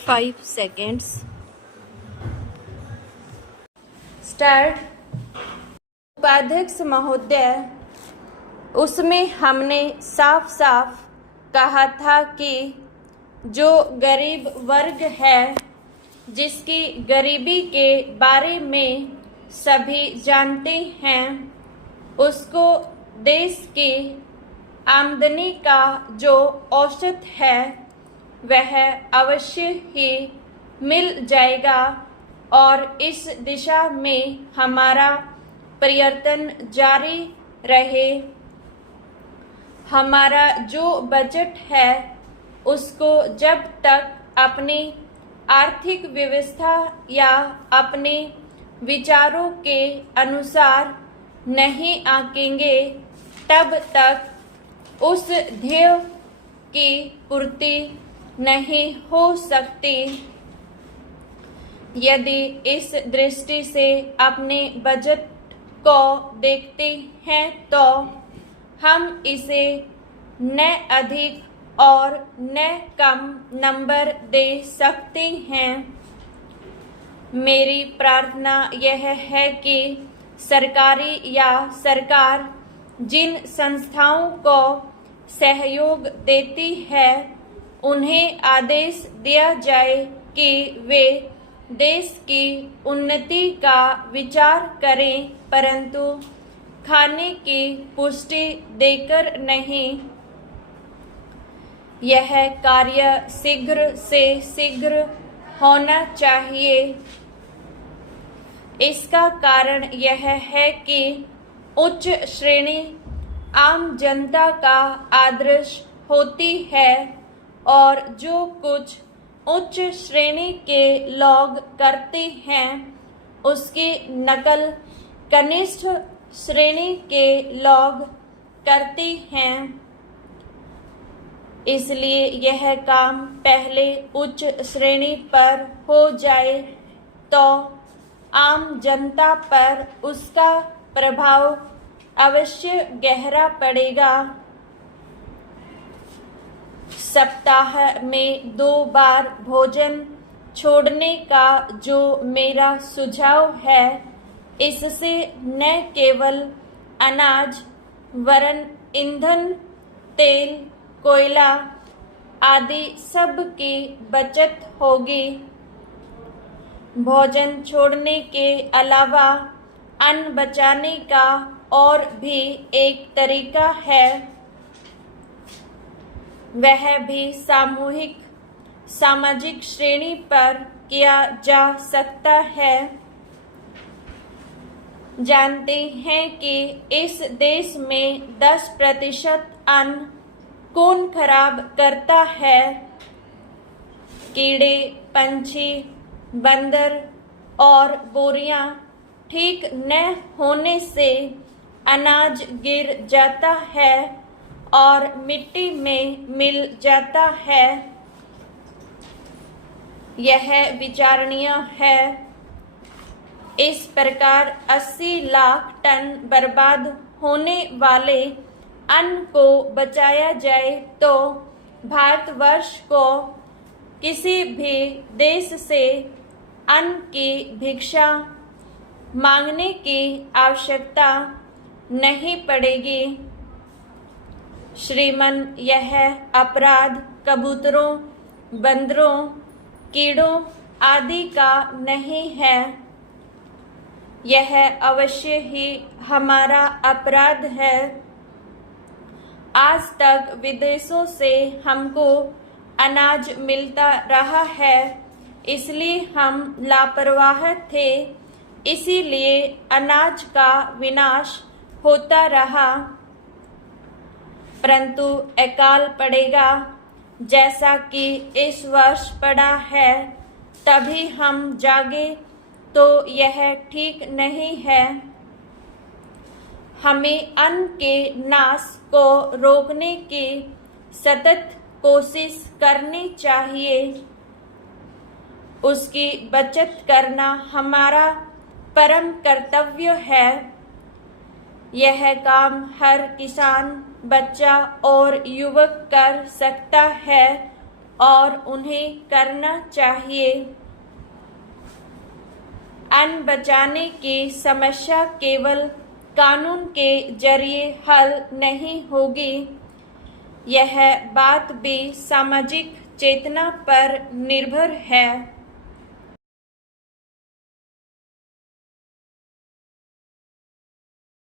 5 seconds. Start. उपाध्यक्ष महोदय, उसमें हमने साफ साफ कहा था कि जो गरीब वर्ग है, जिसकी गरीबी के बारे में सभी जानते हैं, उसको देश की आमदनी का जो औसत है वह अवश्य ही मिल जाएगा और इस दिशा में हमारा प्रयत्न जारी रहे। हमारा जो बजट है उसको जब तक अपनी आर्थिक व्यवस्था या अपने विचारों के अनुसार नहीं आंकेंगे, तब तक उस ध्येय की पूर्ति नहीं हो सकती। यदि इस दृष्टि से अपने बजट को देखते हैं तो हम इसे न अधिक और न कम नंबर दे सकते हैं। मेरी प्रार्थना यह है कि सरकारी या सरकार जिन संस्थाओं को सहयोग देती है उन्हें आदेश दिया जाए कि वे देश की उन्नति का विचार करें, परंतु खाने की पुष्टि देकर नहीं। यह कार्य शीघ्र से शीघ्र होना चाहिए। इसका कारण यह है कि उच्च श्रेणी आम जनता का आदर्श होती है और जो कुछ उच्च श्रेणी के लोग करते हैं उसकी नकल कनिष्ठ श्रेणी के लोग करते हैं। इसलिए यह काम पहले उच्च श्रेणी पर हो जाए तो आम जनता पर उसका प्रभाव अवश्य गहरा पड़ेगा। सप्ताह में 2 बार भोजन छोड़ने का जो मेरा सुझाव है, इससे न केवल अनाज वरन ईंधन, तेल, कोयला आदि सब की बचत होगी। भोजन छोड़ने के अलावा अन्न बचाने का और भी एक तरीका है, वह भी सामाजिक श्रेणी पर किया जा सकता है। जानते हैं कि इस देश में 10% अन्न कौन खराब करता है? कीड़े, पंछी, बंदर और बोरियां ठीक न होने से अनाज गिर जाता है और मिट्टी में मिल जाता है। यह विचारणीय है। इस प्रकार 80 लाख टन बर्बाद होने वाले अन्न को बचाया जाए तो भारतवर्ष को किसी भी देश से अन्न की भिक्षा मांगने की आवश्यकता नहीं पड़ेगी। श्रीमान, यह अपराध कबूतरों, बंदरों, कीड़ों आदि का नहीं है। यह अवश्य ही हमारा अपराध है। आज तक विदेशों से हमको अनाज मिलता रहा है, इसलिए हम लापरवाह थे, इसीलिए अनाज का विनाश होता रहा। परंतु अकाल पड़ेगा जैसा कि इस वर्ष पड़ा है, तभी हम जागे तो यह ठीक नहीं है। हमें अन्न के नाश को रोकने की सतत कोशिश करनी चाहिए। उसकी बचत करना हमारा परम कर्तव्य है। यह काम हर किसान, बच्चा और युवक कर सकता है और उन्हें करना चाहिए। अन्न बचाने की समस्या केवल कानून के जरिए हल नहीं होगी, यह बात भी सामाजिक चेतना पर निर्भर है।